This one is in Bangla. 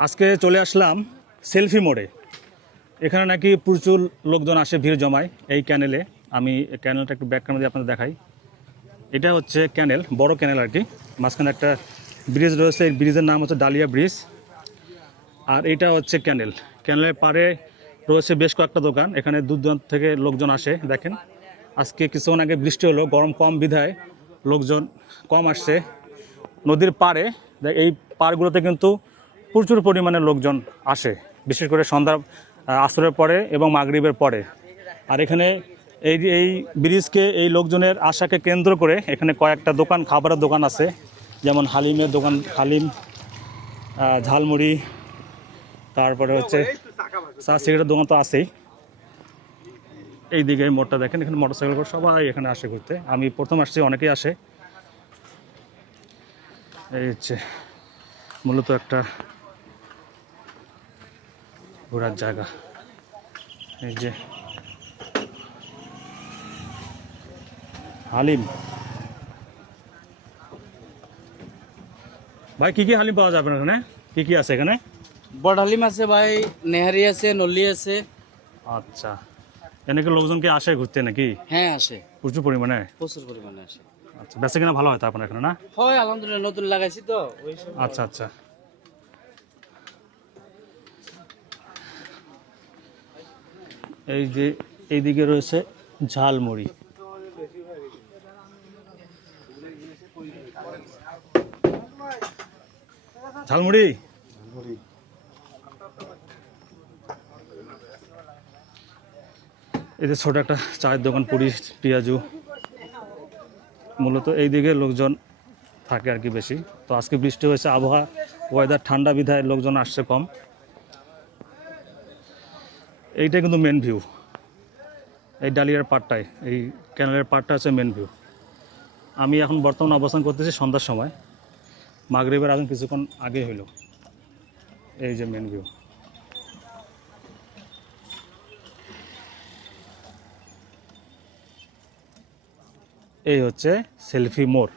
আজকে চলে আসলাম সেলফি মোড়ে। এখানে নাকি প্রচুর লোকজন আসে, ভিড় জমায় এই ক্যানেলে। আমি ক্যানেলটা একটু ব্যাক ক্যামেরা দিয়ে আপনাদের দেখাই। এটা হচ্ছে ক্যানেল, বড় ক্যানেল আর কি। মাঝখানে একটা ব্রিজ রয়েছে, এই ব্রিজের নাম হচ্ছে ডালিয়া ব্রিজ। আর এটা হচ্ছে ক্যানেল। ক্যানেলের পাড়ে রয়েছে বেশ কয়েকটা দোকান। এখানে দূর দূরান্ত থেকে লোকজন আসে। দেখেন আজকে কিছুক্ষণ আগে বৃষ্টি হলো, গরম কম বিধায় লোকজন কম আসছে। নদীর পাড়ে এই পাড়গুলোতে কিন্তু প্রচুর পরিমাণে লোকজন আসে, বিশেষ করে সন্ধ্যা আসরের পরে এবং মাগরিবের পরে। আর এখানে এই ব্রিজকে, এই লোকজনের আশাকে কেন্দ্র করে এখানে কয়েকটা দোকান, খাবারের দোকান আছে। যেমন হালিমের দোকান, হালিম, ঝালমুড়ি, তারপরে হচ্ছে চা সিগারেটের দোকান তো আছেই। এই দিকে মোড়টা দেখেন, এখানে মোটরসাইকেল করে সবাই এখানে আসে ঘুরতে। আমি প্রথম আসছি, অনেকেই আসে। এই হচ্ছে মূলত একটা ঘোরার জায়গা। এই যে হালিম, ভাই কি কি হালিম পাওয়া যাবে এখানে? কি কি আছে এখানে? বড় হালিম আছে ভাই, নেহারি আছে, নল্লি আছে। আচ্ছা, এনেকে লোকজন কি আসে ঘুরতে নাকি? হ্যাঁ আসে, প্রচুর পরিমাণে। প্রচুর পরিমাণে আসে। আচ্ছা, বেচা কিনা ভালো হয় তো আপনার এখানে, না? হয় আলহামদুলিল্লাহ, নতুন লাগাইছি তো ওই সব। আচ্ছা আচ্ছা। এই যে এইদিকে রয়েছে ঝালমুড়ি। ঝালমুড়ি, এই যে ছোট একটা চায়ের দোকান, পুরি, পেঁয়াজু। মূলত এই দিকে লোকজন থাকে আর কি বেশি। তো আজকে বৃষ্টি হয়েছে, আবহাওয়া ওয়েদার ঠান্ডা বিধায় লোকজন আসছে কম। এইটাই কিন্তু মেন ভিউ, এই ডালিয়ার পাড়টায়, এই ক্যানেলের পাড়টা হচ্ছে মেন ভিউ। আমি এখন বর্তমানে অবস্থান করতেছি সন্ধ্যার সময়, মাগরিবের আগুন কিছুক্ষণ আগে হইল। এই যে মেন ভিউ। এই হচ্ছে সেলফি মোড়।